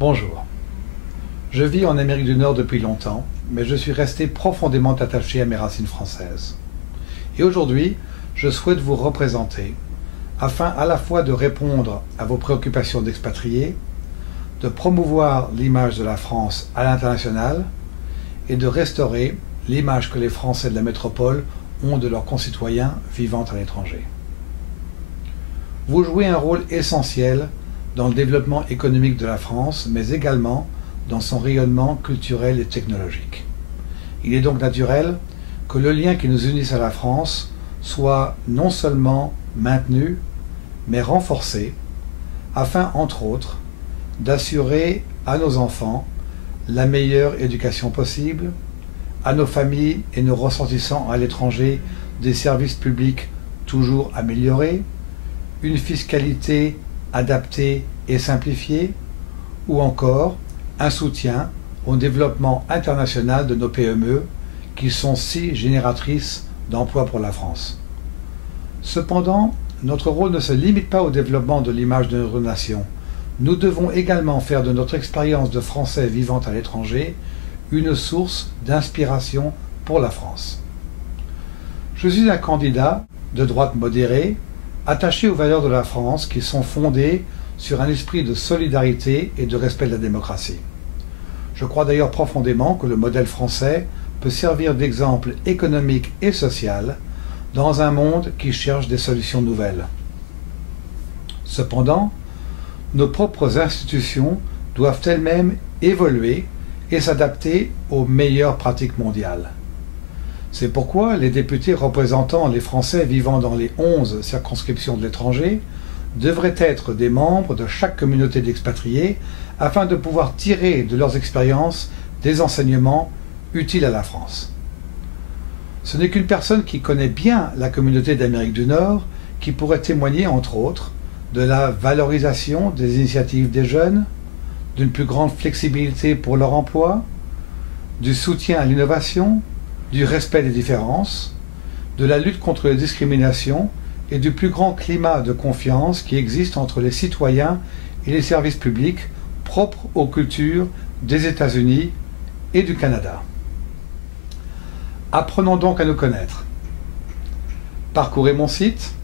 Bonjour. Je vis en Amérique du Nord depuis longtemps, mais je suis resté profondément attaché à mes racines françaises. Et aujourd'hui, je souhaite vous représenter, afin à la fois de répondre à vos préoccupations d'expatriés, de promouvoir l'image de la France à l'international et de restaurer l'image que les Français de la métropole ont de leurs concitoyens vivant à l'étranger. Vous jouez un rôle essentiel dans le développement économique de la France, mais également dans son rayonnement culturel et technologique. Il est donc naturel que le lien qui nous unisse à la France soit non seulement maintenu, mais renforcé, afin, entre autres, d'assurer à nos enfants la meilleure éducation possible, à nos familles et nos ressortissants à l'étranger des services publics toujours améliorés, une fiscalité adaptée et simplifiée, ou encore un soutien au développement international de nos PME qui sont si génératrices d'emplois pour la France. Cependant, notre rôle ne se limite pas au développement de l'image de notre nation. Nous devons également faire de notre expérience de Français vivant à l'étranger une source d'inspiration pour la France. Je suis un candidat de droite modérée, attaché aux valeurs de la France qui sont fondées sur un esprit de solidarité et de respect de la démocratie. Je crois d'ailleurs profondément que le modèle français peut servir d'exemple économique et social dans un monde qui cherche des solutions nouvelles. Cependant, nos propres institutions doivent elles-mêmes évoluer et s'adapter aux meilleures pratiques mondiales. C'est pourquoi les députés représentant les Français vivant dans les 11 circonscriptions de l'étranger devraient être des membres de chaque communauté d'expatriés afin de pouvoir tirer de leurs expériences des enseignements utiles à la France. Ce n'est qu'une personne qui connaît bien la communauté d'Amérique du Nord qui pourrait témoigner, entre autres, de la valorisation des initiatives des jeunes, d'une plus grande flexibilité pour leur emploi, du soutien à l'innovation, du respect des différences, de la lutte contre les discriminations et du plus grand climat de confiance qui existe entre les citoyens et les services publics propres aux cultures des États-Unis et du Canada. Apprenons donc à nous connaître. Parcourez mon site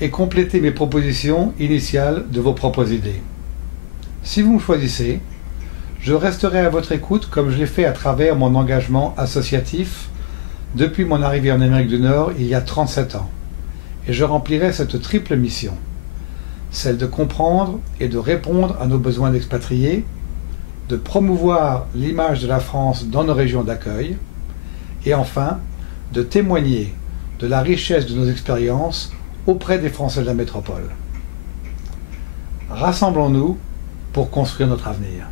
et complétez mes propositions initiales de vos propres idées. Si vous me choisissez, je resterai à votre écoute comme je l'ai fait à travers mon engagement associatif depuis mon arrivée en Amérique du Nord il y a 37 ans. Et je remplirai cette triple mission, celle de comprendre et de répondre à nos besoins d'expatriés, de promouvoir l'image de la France dans nos régions d'accueil, et enfin, de témoigner de la richesse de nos expériences auprès des Français de la métropole. Rassemblons-nous pour construire notre avenir.